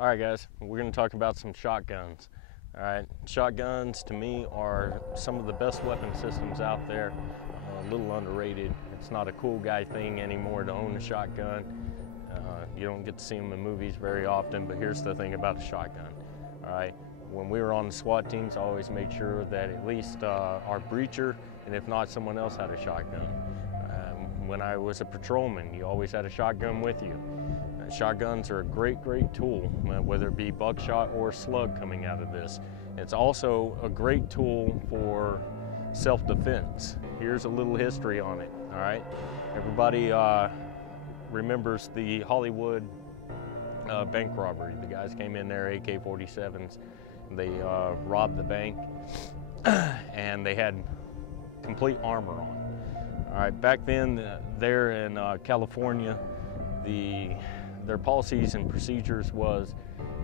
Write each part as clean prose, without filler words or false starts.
All right, guys, we're going to talk about some shotguns. All right, shotguns to me are some of the best weapon systems out there. A little underrated. It's not a cool guy thing anymore to own a shotgun. You don't get to see them in movies very often, but here's the thing about a shotgun. All right, when we were on the SWAT teams, I always made sure that at least our breacher, and if not, someone else had a shotgun. When I was a patrolman, you always had a shotgun with you. Shotguns are a great tool, whether it be buckshot or slug coming out of this. It's also a great tool for self-defense. Here's a little history on it, all right? Everybody remembers the Hollywood bank robbery. The guys came in there, AK-47s, they robbed the bank, and they had complete armor on. All right, back then, there in California, their policies and procedures was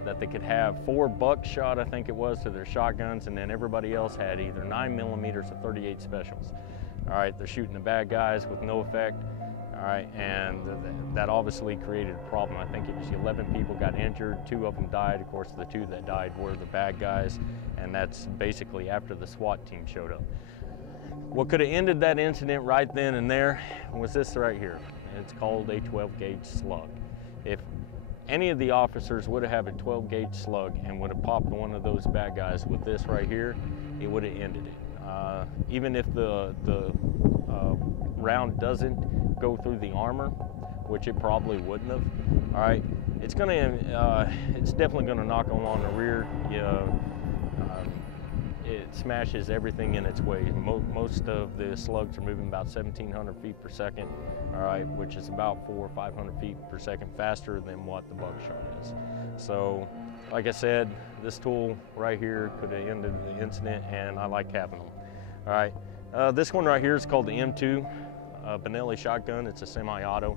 that they could have 4 buckshot, I think it was, to their shotguns, and then everybody else had either 9mm or 38 specials. All right, they're shooting the bad guys with no effect. All right, and that obviously created a problem. I think it was 11 people got injured, 2 of them died. Of course, the 2 that died were the bad guys, and that's basically after the SWAT team showed up. What could have ended that incident right then and there was this right here. It's called a 12-gauge slug. If any of the officers would have had a 12-gauge slug and would have popped one of those bad guys with this right here, it would have ended it. Even if the round doesn't go through the armor, which it probably wouldn't have, all right, it's definitely gonna knock on the rear. It smashes everything in its way. Most of the slugs are moving about 1,700 feet per second, all right, which is about 400 or 500 feet per second faster than what the buckshot is. So, like I said, this tool right here could have ended the incident, and I like having them. All right, this one right here is called the M2 Benelli Shotgun. It's a semi-auto.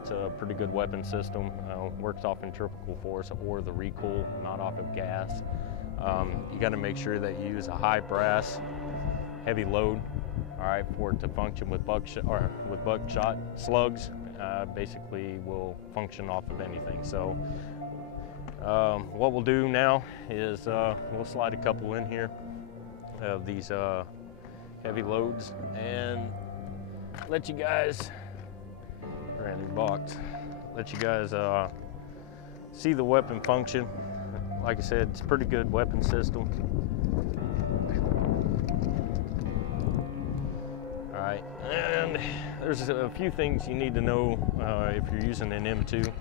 It's a pretty good weapon system. Works off centrifugal force or the recoil, not off of gas. You got to make sure that you use a high brass, heavy load, all right, for it to function with buckshot. Slugs basically will function off of anything. So what we'll do now is we'll slide a couple in here of these heavy loads and let you guys, brand new box, let you guys see the weapon function. Like I said, it's a pretty good weapon system. All right, and there's a few things you need to know if you're using an M2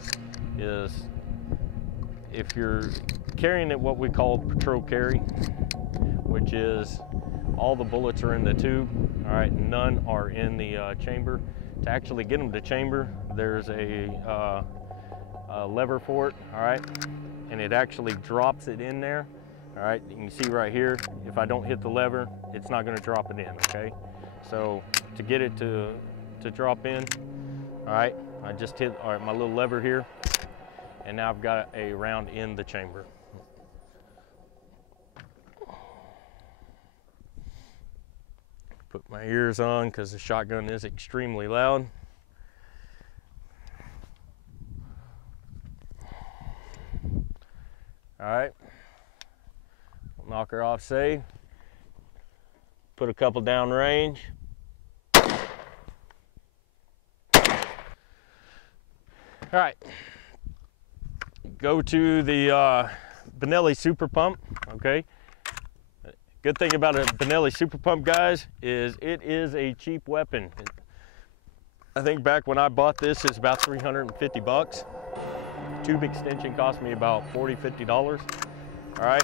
is if you're carrying it what we call patrol carry, which is all the bullets are in the tube, all right, none are in the chamber. To actually get them to chamber, there's a lever for it, all right? And it actually drops it in there. All right, you can see right here, if I don't hit the lever, it's not gonna drop it in, okay? So to get it to drop in, all right, I just hit my little lever here, and now I've got a round in the chamber. Put my ears on because the shotgun is extremely loud. All right, knock her off safe, put a couple down range. All right, go to the Benelli Super Pump, okay? Good thing about a Benelli Super Pump, guys, is it is a cheap weapon. I think back when I bought this, it's about 350 bucks. Tube extension cost me about $40, $50. All right,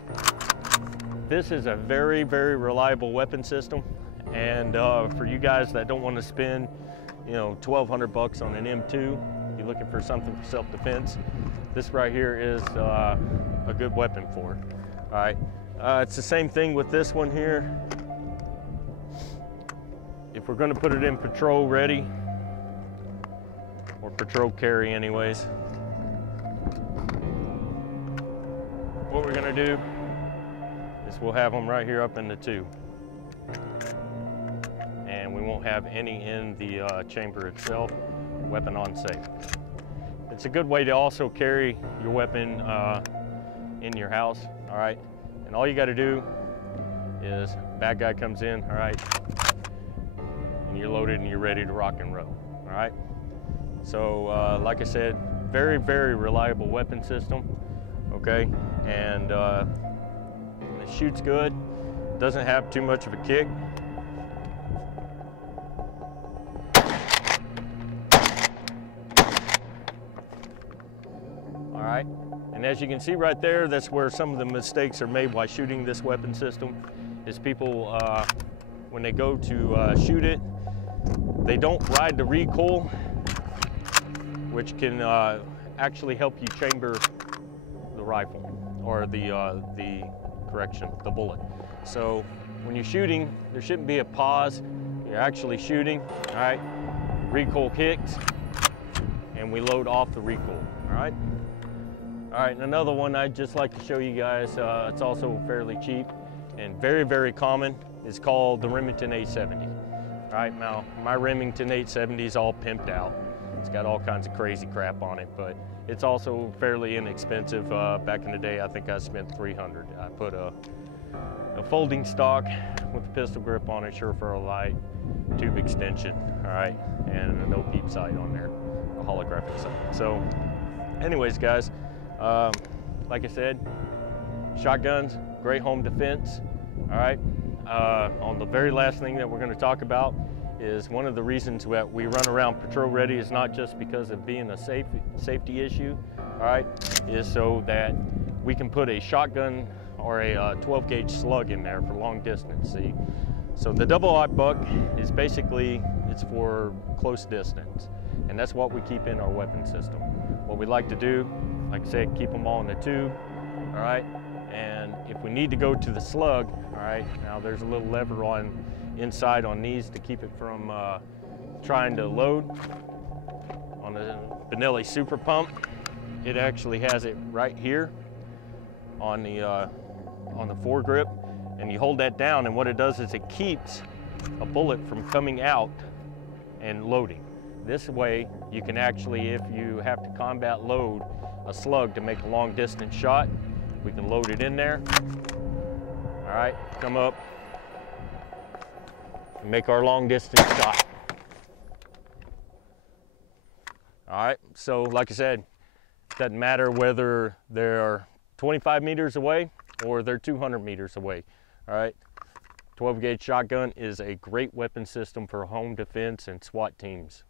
this is a very reliable weapon system, and for you guys that don't want to spend, you know, 1,200 bucks on an M2, you're looking for something for self-defense, this right here is a good weapon for it. All right, it's the same thing with this one here. If we're going to put it in patrol ready, or patrol carry anyways, what we're gonna do is we'll have them right here up in the tube. And we won't have any in the chamber itself, weapon on safe. It's a good way to also carry your weapon in your house, all right? And all you got to do is bad guy comes in, all right, and you're loaded and you're ready to rock and roll, all right? So like I said, very, very reliable weapon system, okay? And it shoots good, doesn't have too much of a kick. All right, and as you can see right there, that's where some of the mistakes are made while shooting this weapon system, is people, when they go to shoot it, they don't ride the recoil, which can actually help you chamber the rifle, or the bullet. So when you're shooting, there shouldn't be a pause. You're actually shooting, all right? Recoil kicks, and we load off the recoil, all right? All right, and another one I'd just like to show you guys, it's also fairly cheap and very, very common, is called the Remington 870. All right, now my Remington 870 is all pimped out. It's got all kinds of crazy crap on it, but it's also fairly inexpensive. Back in the day, I think I spent $300. I put a folding stock with a pistol grip on it, Surefire light, tube extension, all right, and a no peep sight on there, a holographic sight. So anyways, guys, like I said, shotguns, great home defense, all right? On the very last thing that we're gonna talk about is one of the reasons that we run around patrol ready is not just because of being a safety issue, all right, is so that we can put a shotgun or a 12 gauge slug in there for long distance, see? So the double-aught buck is basically, it's for close distance, and that's what we keep in our weapon system. What we like to do, like I said, keep them all in the tube, all right? And if we need to go to the slug, all right, now there's a little lever on inside on these to keep it from trying to load. On the Benelli super pump, it actually has it right here on the foregrip, and you hold that down, and what it does is it keeps a bullet from coming out and loading. This way, you can actually, if you have to combat load a slug to make a long distance shot, we can load it in there. All right, come up and make our long distance shot. All right, so like I said, it doesn't matter whether they're 25 meters away or they're 200 meters away. All right, 12 gauge shotgun is a great weapon system for home defense and SWAT teams.